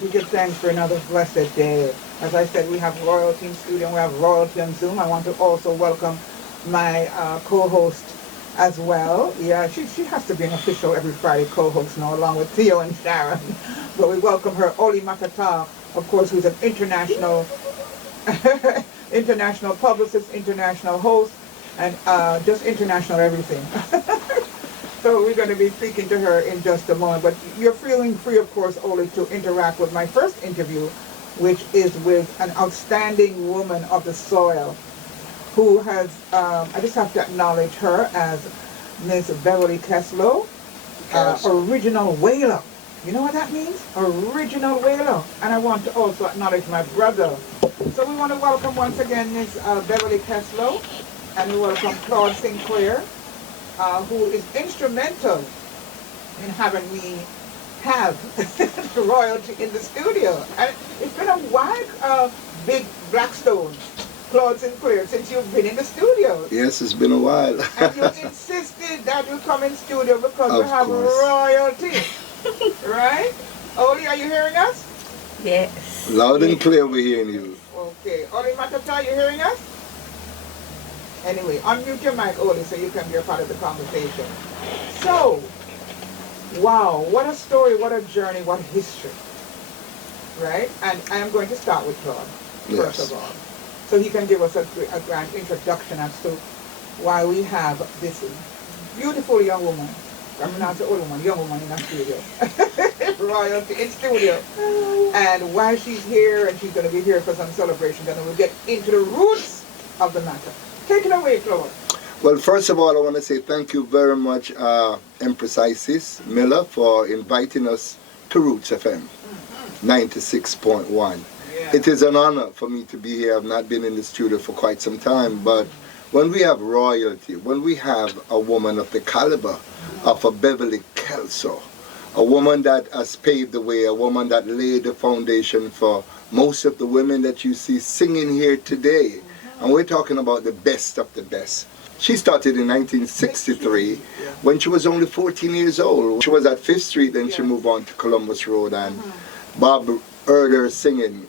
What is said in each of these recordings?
we give thanks for another blessed day. As I said, we have royalty in studio and we have royalty on Zoom. I want to also welcome my co-host as well. Yeah, she has to be an official every Friday co-host now, along with Theo and Sharon. But we welcome her, Oli Matata, of course, who's an international international publicist, international host, and just international everything. So we're going to be speaking to her in just a moment. But you're feeling free, of course, Oli, to interact with my first interview, which is with an outstanding woman of the soil who has, I just have to acknowledge her as Miss Beverley Kelso, original Wailer. You know what that means? Original Wailer. And I want to also acknowledge my brother. So we want to welcome once again Miss Beverley Kelso, and we welcome Claude Sinclair, who is instrumental in having me have royalty in the studio. And it's been a while, Big Blackstone, Claude Sinclair, since you've been in the studio. Yes, it's been a while. And you insisted that you come in studio because we have course. royalty. Right? Oli, are you hearing us? Yes. Loud and clear we're hearing you. Okay. Oli Matata, you hearing us? Anyway, unmute your mic, Oli, so you can be a part of the conversation. So, wow, what a story, what a journey, what history. Right? And I am going to start with Claude, first of all. So he can give us a grand introduction as to why we have this beautiful young woman. I'm not the old woman, young woman in the studio. Royalty in studio. And why she's here, and she's going to be here for some celebrations, and then we'll get into the roots of the matter. Take it away, Claude. Well, first of all, I want to say thank you very much, Empress Isis Miller, for inviting us to Roots FM 96.1. Yeah. It is an honor for me to be here. I've not been in the studio for quite some time, but when we have royalty, when we have a woman of the caliber of a Beverley Kelso, a woman that has paved the way, a woman that laid the foundation for most of the women that you see singing here today. And we're talking about the best of the best. She started in 1963 when she was only 14 years old. She was at 5th Street, then she moved on to Columbus Road, and Bob heard her singing,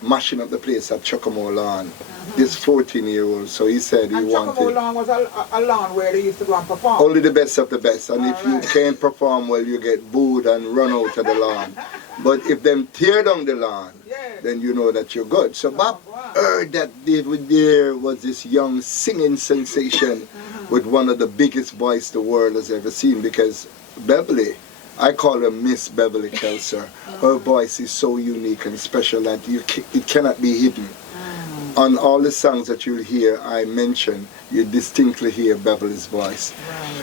mashing up the place at Chuckamo Lawn, this 14-year-old. So he said he wanted... Chuckamo Lawn was a lawn where they used to go and perform. Only the best of the best. And if you can't perform well, you get booed and run out of the lawn. But if them tear down the lawn, then you know that you're good. So Bob heard that David there was this young singing sensation with one of the biggest voices the world has ever seen, because Beverley, I call her Miss Beverley Kelso. Her voice is so unique and special that it cannot be hidden. On all the songs that you'll hear I mention, you distinctly hear Beverley's voice.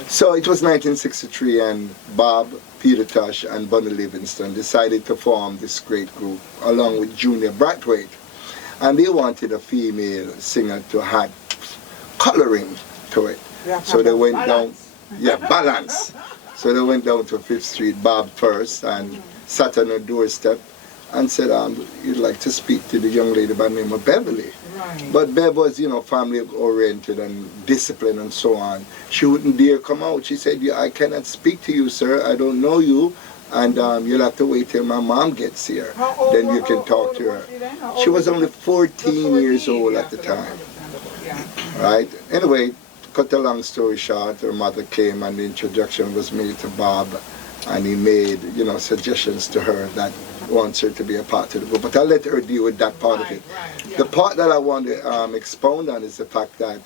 So it was 1963, and Bob, Peter Tosh, and Bunny Livingston decided to form this great group along with Junior Brathwaite. And they wanted a female singer to add coloring to it. So they went down, balance. So they went down to 5th Street, Bob first, and sat on her doorstep and said, you'd like to speak to the young lady by the name of Beverley. But Bev was, family oriented and disciplined and so on. She wouldn't dare come out. She said, I cannot speak to you, sir. I don't know you. And you'll have to wait till my mom gets here. Then you can talk to her. She was only 14 years old at the time. Right? Anyway, cut a long story short, her mother came and the introduction was made to Bob, and he made, suggestions to her that wants her to be a part of the group. But I'll let her deal with that part of it. The part that I want to expound on is the fact that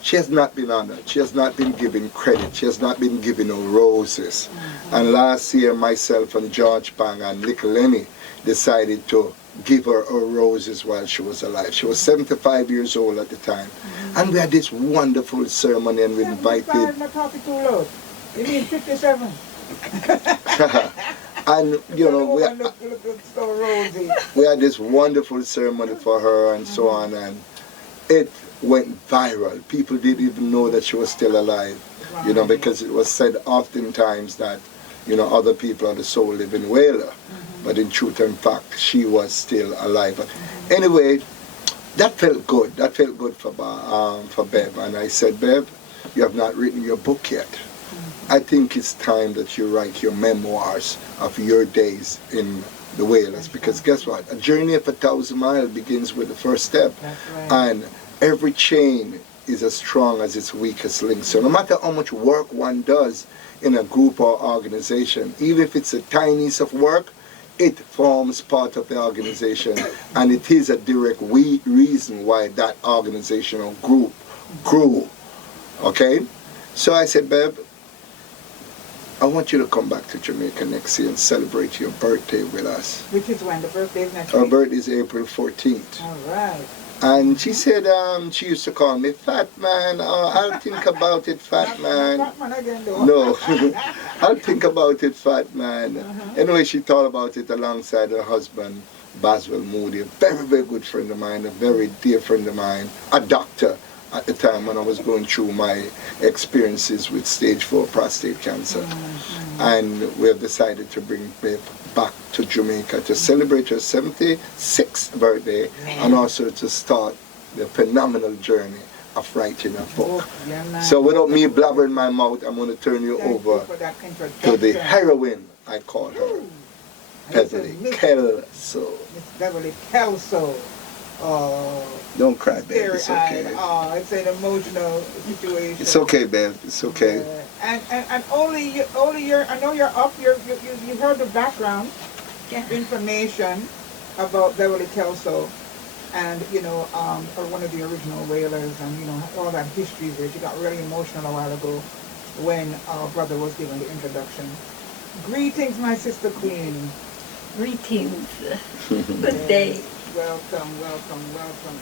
she has not been honored. She has not been given credit. She has not been given no roses. And last year, myself and George Bang and Little Lenny decided to give her roses while she was alive. She was 75 years old at the time. And we had this wonderful ceremony, and we invited... 75, not talking too loud. You mean 57? And we had this wonderful ceremony for her and so on, and it went viral. People didn't even know that she was still alive, because it was said oftentimes that, other people on the soul live in Wailer, but in truth and fact, she was still alive. But anyway, that felt good. That felt good for Bev. And I said, Bev, you have not written your book yet. I think it's time that you write your memoirs of your days in the Wailers, because guess what? A journey of 1,000 miles begins with the first step. That's right. And every chain is as strong as its weakest link. So no matter how much work one does in a group or organization, even if it's the tiniest of work, it forms part of the organization, and it is a direct reason why that organizational group grew. Okay? So I said, Bev, I want you to come back to Jamaica next year and celebrate your birthday with us. Which is when? The birthday is next Our week? birthday is April 14th. All right. And she said, she used to call me Fat Man. I'll think about it, Fat Man. Fat man again, though. No, I'll think about it, Fat Man. Anyway, she thought about it alongside her husband, Boswell Moody, a very, very good friend of mine, a very dear friend of mine, a doctor at the time when I was going through my experiences with stage 4 prostate cancer. And we have decided to bring Bev back to Jamaica to celebrate her 76th birthday and also to start the phenomenal journey of writing a book. So without me blabbering my mouth, I'm going to turn you over to the heroine, I call her, Beverley Kelso. Miss Beverley Kelso. Don't cry, babe. It's okay. It's an emotional situation. It's okay, babe. It's okay. And only you're, I know you're up. You heard the background information about Beverley Kelso, and or one of the original Wailers, and all that history there. She got really emotional a while ago when our brother was giving the introduction. Greetings, my sister Queen. Greetings. Good day. Welcome.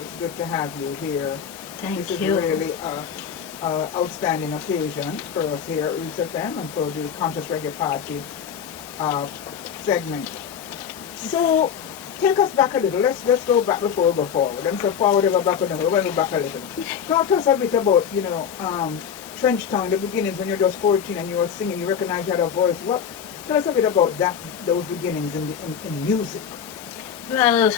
It's good to have you here. Thank you. This is really an outstanding occasion for us here at Roots FM and for the Conscious Reggae Party segment. So, take us back a little. Let's go back before we go forward. And so forward we go back a little. We'll go back a little. Talk to us a bit about, Trenchtown, the beginnings when you're just 14 and you were singing, you recognized you had a voice. Tell us a bit about those beginnings in music. Well,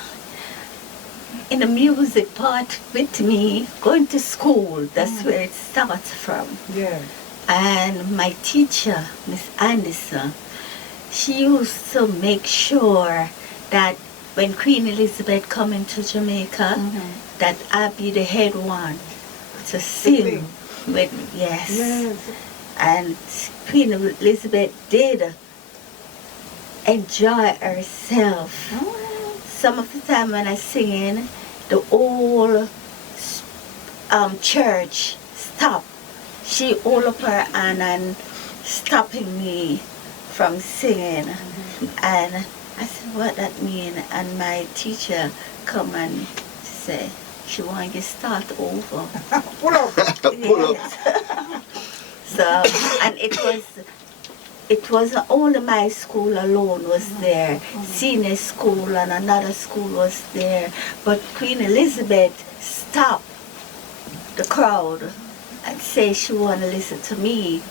in the music part with me, going to school, that's where it starts from. Yeah. And my teacher, Miss Anderson, she used to make sure that when Queen Elizabeth come into Jamaica, that I be the head one to sing with, yes. And Queen Elizabeth did enjoy herself. Some of the time when I singing, the whole church stopped. She hold up her hand and stopping me from singing. And I said, what that mean? And my teacher come and say, she want you to start over. Pull up. Pull up. So, and it was only my school alone was there. Senior school and another school was there. But Queen Elizabeth stopped the crowd and say she want to listen to me.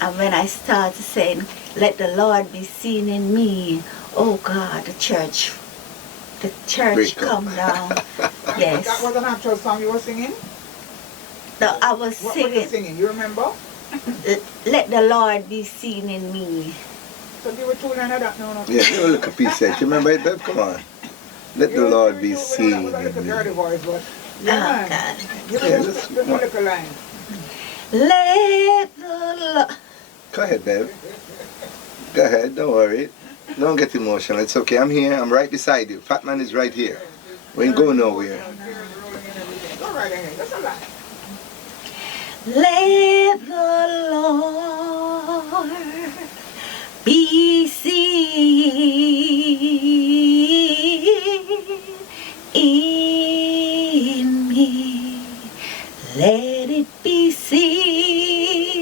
And when I started saying, let the Lord be seen in me, oh God, the church come down. Yes. That was an actual song you were singing? No, I was What singing. were you singing? You remember? Let the Lord be seen in me. So you were tuning in that? No. Yeah, give a little piece there. You remember it, Bev? Come on. Let the Lord be seen in That was a me. dirty voice, but Oh God. Give us the little line. Let the Lord. Go ahead, Bev. Go ahead, don't worry. Don't get emotional. It's okay. I'm here. I'm right beside you. Fat Man is right here. We ain't going nowhere. Go right ahead. That's a lie. Let the Lord be seen in me. Let it be seen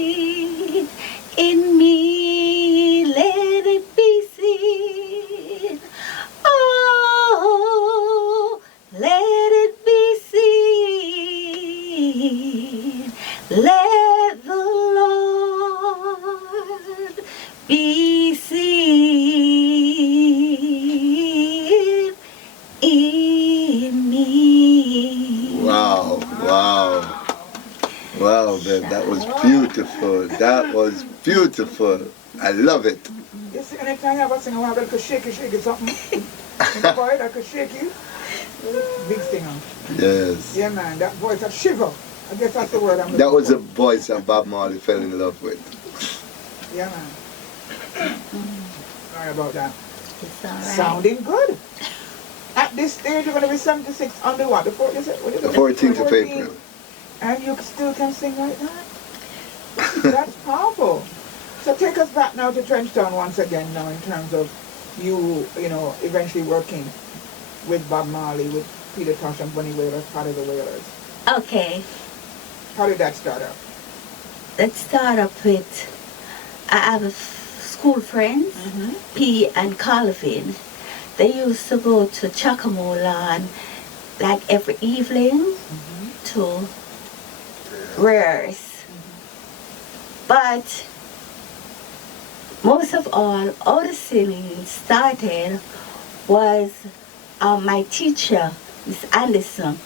in me. Let it be seen. Oh, let it be seen. Let the Lord be seen in me. Wow, wow, Bev, that was beautiful. That was beautiful. I love it. You see, anytime you have a singer, I have to shake something. In the boy that could shake you. Big singer. Yes. Yeah, man, that voice, a shiver. I guess that's the word I'm looking That was for. the voice that Bob Marley fell in love with. Yeah, man. Sorry about that. It's all right. Sounding good. At this stage, you're going to be 76 on the what? The 14th of April. And you still can sing like that? That's powerful. So take us back now to Trenchtown once again now in terms of you know, eventually working with Bob Marley, with Peter Tosh and Bunny Wailer, part of the Wailers. Okay. How did that start up? Let's start up with, I have a school friends, P and Calvin. They used to go to Chacamo Lawn like every evening to rehearse. But most of all the singing started was my teacher, Miss Anderson.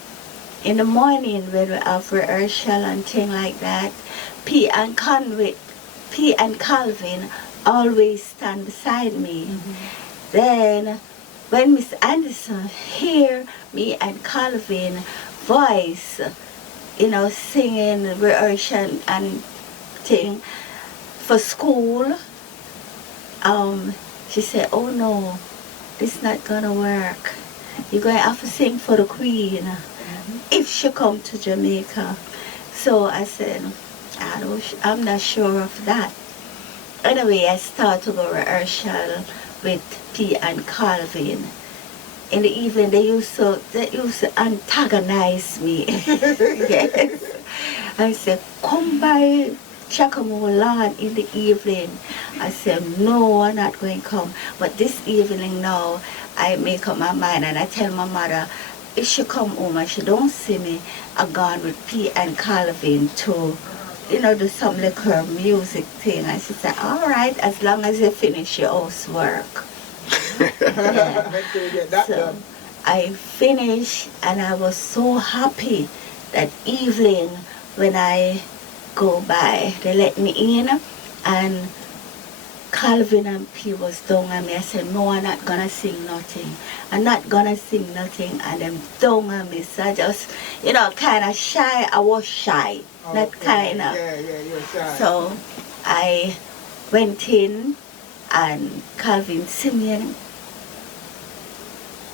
In the morning when we have rehearsal and things like that, P and Calvin always stand beside me. Then when Miss Anderson hear me and Calvin voice, you know, singing rehearsal and thing for school, she said, oh no, this not gonna work. You're gonna have to sing for the Queen if she come to Jamaica. So I said, I'm not sure of that. Anyway, I started to go rehearsal with P and Calvin. In the evening, they used to antagonize me. Yes. I said, come by Chacamo Lawn in the evening. I said, no, I'm not going to come. But this evening now, I make up my mind and I tell my mother, if she come home and she don't see me, I'm gone with P and Calvin to, you know, do some little music thing. And she said, all right, as long as you finish your housework. Yeah. So I finished and I was so happy that evening when I go by. They let me in and Calvin and P was down on me. I said, no, I'm not gonna sing nothing. I'm not gonna sing nothing. And them down on me. So I just, you know, kind of shy. I was shy. Oh, not okay. kind of. Yeah, you're shy. So I went in and Calvin singing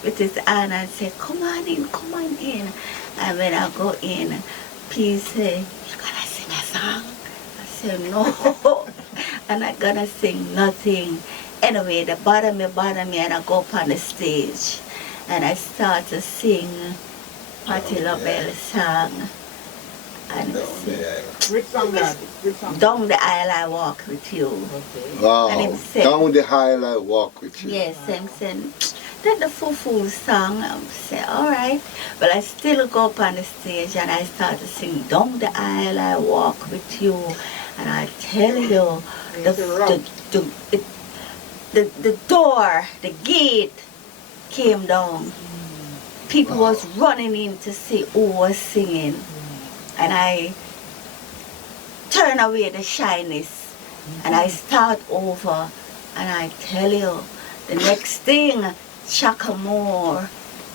with his hand and said, come on in, come on in. And when I go in, P said, you're gonna sing a song? I said, no, I'm not gonna sing nothing. Anyway, they bother me, and I go up on the stage. And I start to sing Patti LaBelle song. And Which song that? Which song? Down the aisle I walk with you. Okay. Wow. And him say, Down the aisle I walk with you. yes, I'm saying, that the Fufu song. I say, all right. But I still go up on the stage and I start to sing, down the aisle I walk with you. And I tell you, the door, the gate came down. People was running in to see who was singing. And I turn away the shyness and I start over. And I tell you, the next thing, Chacamore,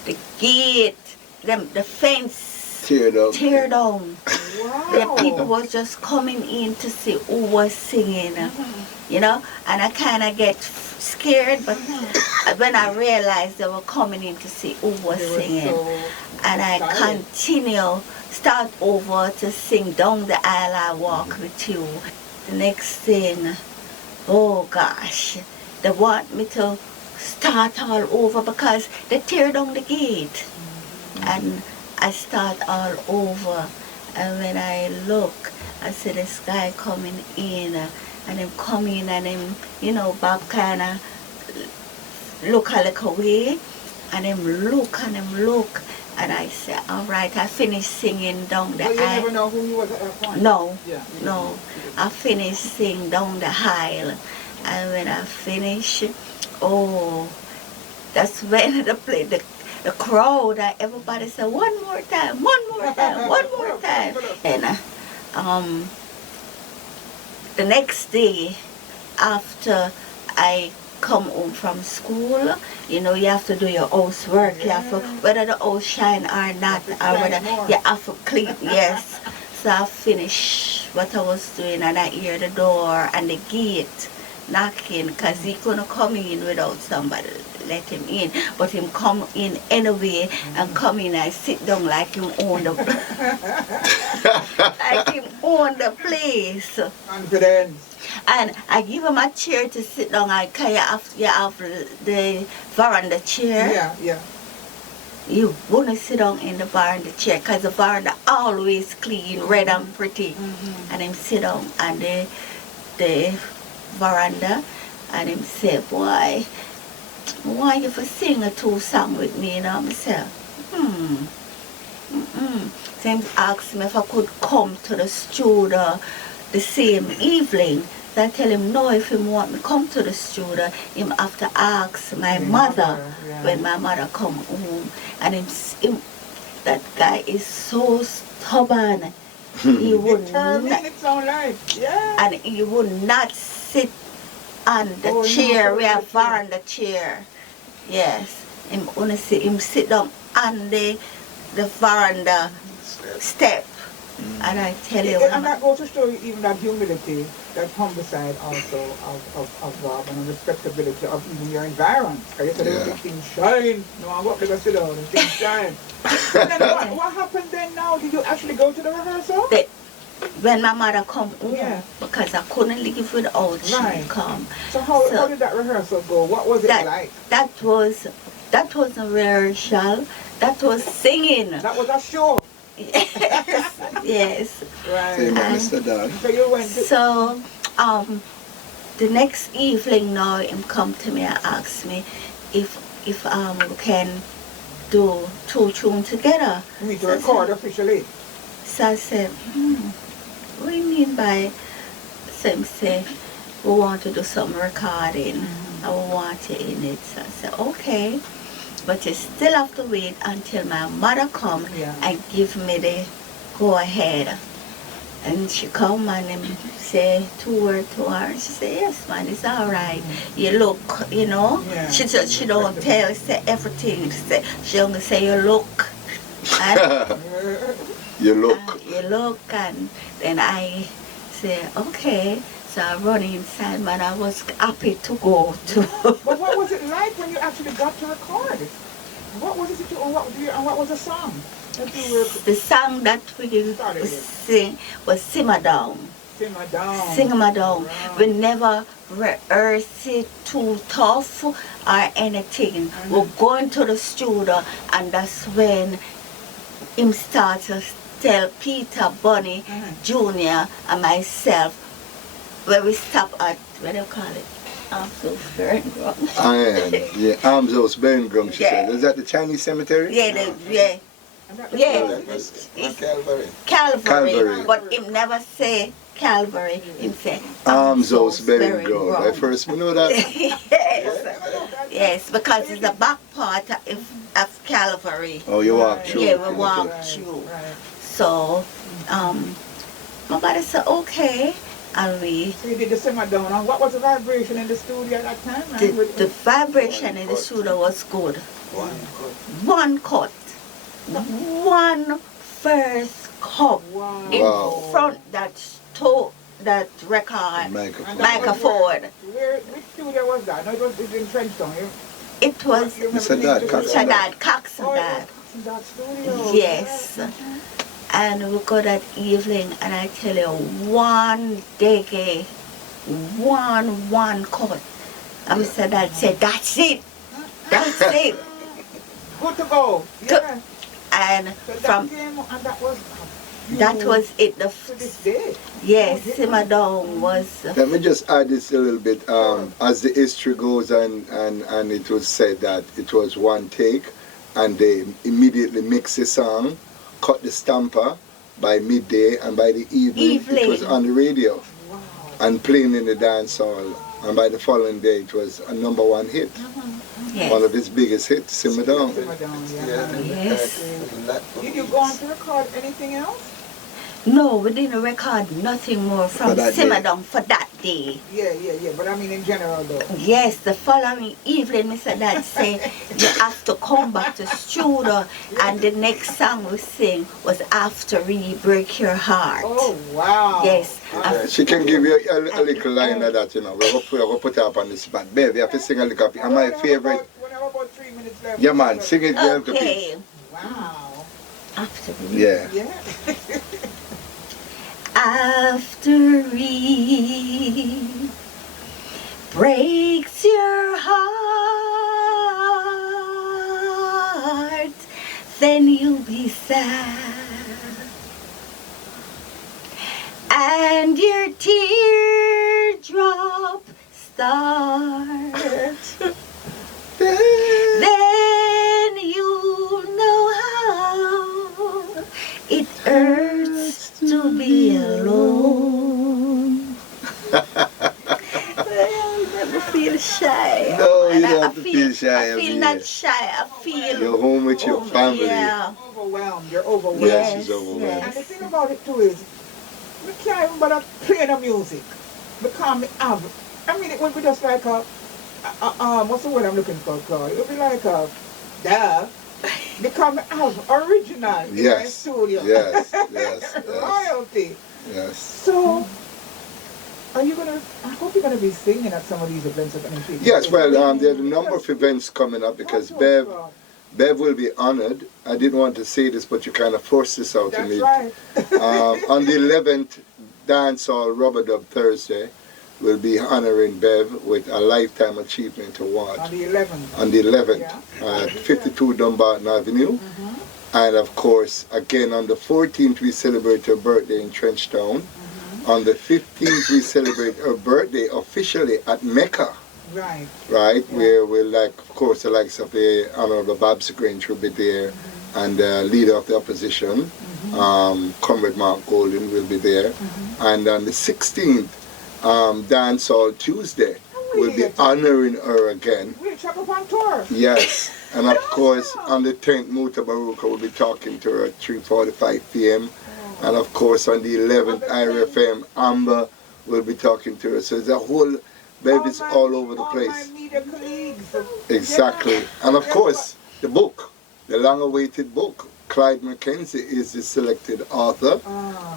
the gate, the fence tear down. Wow. The people was just coming in to see who was singing, you know. And I kind of get scared, but when I realized they were coming in to see who was singing, and I continue, start over to sing Down the Aisle I Walk with You. The next thing, oh gosh, they want me to start all over because they tear down the gate. And I start all over. And when I look, I see this guy coming in and him coming and him, you know, Bob kind of look a little way and him look and him look. And I say, all right, I finished singing Down the Aisle. But you never know who he was at that point? No, yeah, no. I finished singing Down the Aisle. And when I finish, oh, that's when the crowd, everybody said, one more time, one more time, one more time. And the next day, after I come home from school, you know, you have to do your housework. Yeah. You have to, whether the house shine or not, or whether you have to clean. Yes. So I finish what I was doing, and I hear the door and the gate knocking, because he couldn't come in without somebody let him in. But him come in anyway, and come in and sit down like him own the like him own the place. Confidence. And I give him a chair to sit down. I kind of you have the veranda chair. Yeah, yeah. You wouldn't sit down in the veranda chair, because the veranda always clean, red and pretty. And him sit down on the veranda, and him say, boy, I want you to sing a 2 song with me, you know. I say, So him asked me if I could come to the studio the same evening. So I tell him no, if he want me come to the studio, him have to ask my mother when my mother come home. And him that guy is so stubborn. He would Determined, it sound like. Yeah. and he would not sit on the chair. We have veranda chair. Yes. Him only sit down on the veranda step. And I tell you, And that goes to show you even that humility, that humble side also of Rob, and the respectability of even your environment. Because you said everything shine. No, I'm up there sit down and things shine. And then what happened then now? Did you actually go to the rehearsal? When my mother come home, because I couldn't live without she come. So how did that rehearsal go? What was it like? That was a rehearsal. That was singing. That was a show. Yes. Right. So you went to... So the next evening now him come to me and ask me if we can do 2 tunes together. You mean to record officially? So I said, what do you mean by, so him say, we want to do some recording, and we want you in it. So I said, okay, but you still have to wait until my mother come and give me the go ahead. And she come and him say 2 words to her, and she say, yes man, it's all right. You look, you know, she don't tell, say everything. She only say you look. And you look. You look, and then I say, okay. So I run inside, man. I was happy to go to. But what was it like when you actually got to record? What was it and what was the song? The song that we sing was Simmer Down. Simmer Down. Simmer Down. We never rehearse it too tough or anything. We're going to the studio, and that's when him starts to tell Peter, Bunny, Junior, and myself, where we stop at, what do you call it? Arms of Burngram. Arms of Burngram, she said. Is that the Chinese cemetery? Yeah. It's Calvary. But him never say Calvary, him say Arms of Burngram. I first know that. Yes, because it's the back part of Calvary. Oh, you walk through. Yeah, we walk through. So, my brother said, okay. And we... So you did the Simmer Down. And what was the vibration in the studio at that time? The vibration in the studio was good. One cut. One first cup in front that record microphone. Which studio was that? No, it was in Trenchtown. It was Sadat Coxandad. Studio. Yes. And we go that evening, and I tell you, one decade, one cut. And Mr. Dad said, that's it. That's it. Good to go. Yeah. And so from that was it. To this day. Yes, Simmer Down was. Let me just add this a little bit. As the history goes, and it was said that it was one take, and they immediately mixed the song, cut the stamper by midday, and by the evening it was on the radio and playing in the dance hall. And by the following day, it was a #1 hit. Yes. One of his biggest hits, Simmer Down. Yes. Did you go on to record anything else? No, we didn't record nothing more from Simmer Down for that day. Yeah. But I mean in general though. Yes, the following evening, Mr. Dad said, you have to come back to studio, and the next song we sing was After We Break Your Heart. Oh, wow. Yes. She can give you a little line of that, you know. We're going to put her up on the spot. Babe, you have to sing a little bit. And my favorite. We have about 3 minutes left. Yeah, man, sing it a little bit. Okay. Wow. After we. Yeah. After we breaks your heart, then you'll be sad, and your teardrop start. Then you know how it hurts to be alone. I never feel shy. No, you And don't have to feel shy. I feel not shy. I feel. You're home with your family. Yeah. Overwhelmed. You're overwhelmed. Yes, she's overwhelmed. And the thing about it too is, we can't even bother playing the music. Because me have, I mean, it would be just like a what's the word I'm looking for, Claude? It would be like a, because me have original in my studio. Yes. Royalty. Yes. So, are you gonna? I hope you're gonna be singing at some of these events. Yes. Well, there's a number of events coming up because Bev will be honored. I didn't want to say this, but you kind of forced this out to me. That's right. On the 11th, Dancehall Rubber Dub Thursday, we'll be honoring Bev with a Lifetime Achievement Award. On the 11th. On the 11th, at 52 Dumbarton Avenue. And of course, again on the 14th, we celebrate her birthday in Trenchtown. On the 15th, we celebrate her birthday officially at Mecca. Right. Right, where we'll like, of course, the likes of the Honorable Babs Grange will be there, and the leader of the opposition, Comrade Mark Golden, will be there. And on the 16th, Dancehall Tuesday, we'll be honoring her again. We'll check up on tour. Yes, and of course, on the 10th, Muta Baruka will be talking to her at 3:45 p.m. And of course, on the 11th, IRFM, Amber will be talking to her. So it's a whole, babies all over the place. All my media colleagues. Exactly. And of course, the book, the long-awaited book. Clyde Mackenzie is the selected author,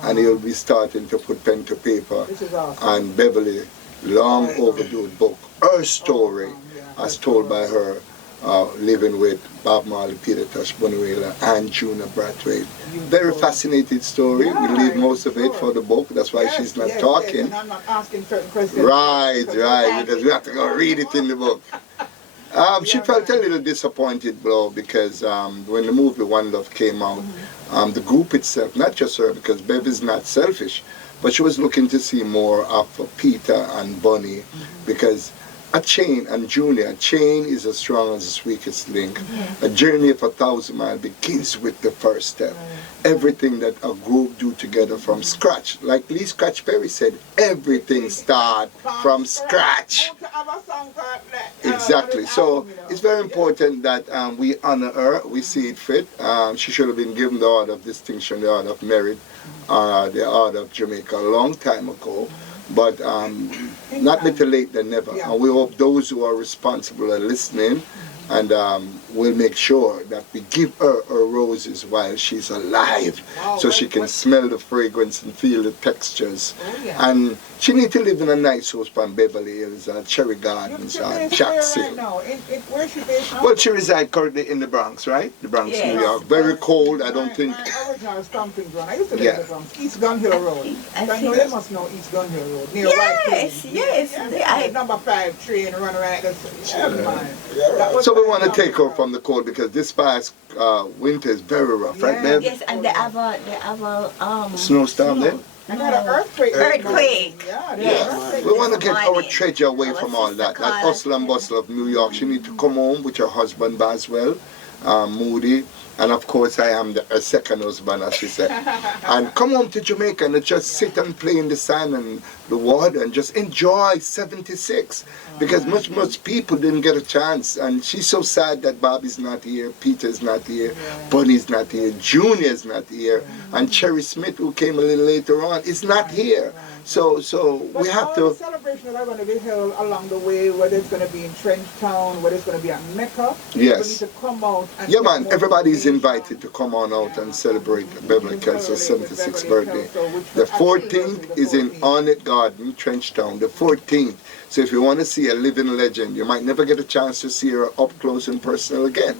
and he'll be starting to put pen to paper. This is awesome. And Beverley, long overdue book, her story, as told by her, living with Bob Marley, Peter Tosh, Wailer, and Junior Brathwaite. Very fascinating story. We leave most of it for the book. That's why she's not talking. And I'm not asking certain questions. Right, because we have to go read it in the book. She felt a little disappointed, though, because when the movie One Love came out, the group itself, not just her, because Bev is not selfish, but she was looking to see more of Peter and Bunny, because a chain and Junior, a chain is as strong as its weakest link. A journey of 1,000 miles begins with the first step. Everything that a group do together from scratch, like Lee Scratch Perry said, everything starts from scratch. Exactly. So it's very important that we honor her. We see it fit. She should have been given the Order of Distinction, the Order of Merit, the Order of Jamaica a long time ago. But not better late than never. And we hope those who are responsible are listening, and we'll make sure that we give her her roses while she's alive, so she can smell the fragrance and feel the textures. And she needs to live in a nice house from Beverly Hills, Cherry Gardens, Jackson. Where's she based now? Well, she resides currently in the Bronx, right? The Bronx, New York. Very cold, I don't think. My original stomping ground. I used to live in the Bronx, East Gun Hill Road. I know they must know East Gun Hill Road, near White Plains. Yes. Number 5 train run right. So we want to take her from the cold, because this past winter is very rough, right, Bev? Yes, and they have a snowstorm there? And had an earthquake. We want to get our treasure away from all that hustle and bustle of New York. She need to come home with her husband Baswell, Moody, and of course I am her second husband, as she said. And come home to Jamaica and just sit and play in the sun and the water and just enjoy 76. because much people didn't get a chance, and she's so sad that Bobby's not here, Peter's not here, Bunny's not here, Junior's not here, and Cherry Smith, who came a little later on, is not here. So we have to. The celebrations are going to be held along the way, whether it's going to be in Trenchtown, whether it's going to be at Mecca. Yes. To come out and yeah, man. Everybody's invited to come on out and celebrate Beverley Kelso's 76th birthday. The 14th is in Ornate Garden, Trenchtown. The 14th. So if you want to see a living legend, you might never get a chance to see her up close and personal again.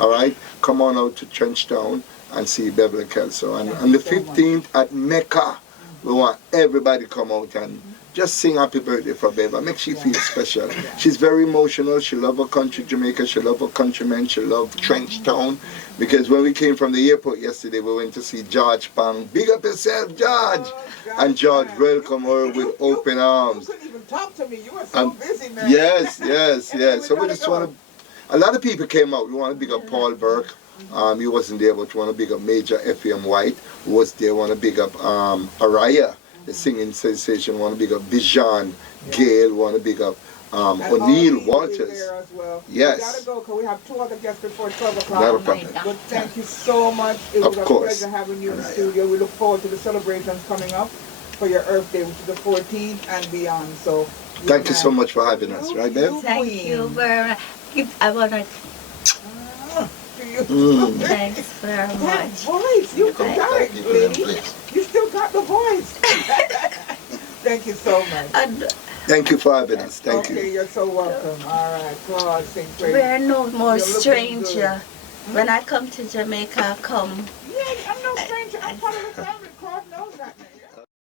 All right, come on out to Trenchtown and see Beverley Kelso. And on the 15th at Mecca. We want everybody to come out and just sing happy birthday for Beba. Make she feel special. She's very emotional. She loves her country, Jamaica. She loves her countrymen. She loves Trenchtown. Because when we came from the airport yesterday, we went to see George Pang. Big up yourself, George! And George welcomed her with open arms. You couldn't even talk to me. You were so busy, man. Yes. So we just want to... A lot of people came out. We want to big up Paul Burke. He wasn't there, but we want to big up Major F.M. White, who was there. We want to big up Araya, the singing sensation. We want to big up Bijan, Gail. We want to big up O'Neill Walters. Well. Yes. We gotta go because we have 2 other guests before 12 o'clock. Not a problem. But thank you so much. It was a pleasure having you in the studio. We look forward to the celebrations coming up for your Earth Day, which is the 14th and beyond. So thank you so much for having us, right, Bev? Thank you very much. I want to... Thanks very much. That voice, you got it, lady. You still got the voice. Thank you so much. Thank you for having us. Thank you. Okay, you're so welcome. All right, God, sing praise. We're no more stranger. When I come to Jamaica, I come. Yeah, I'm no stranger. I'm part of the family.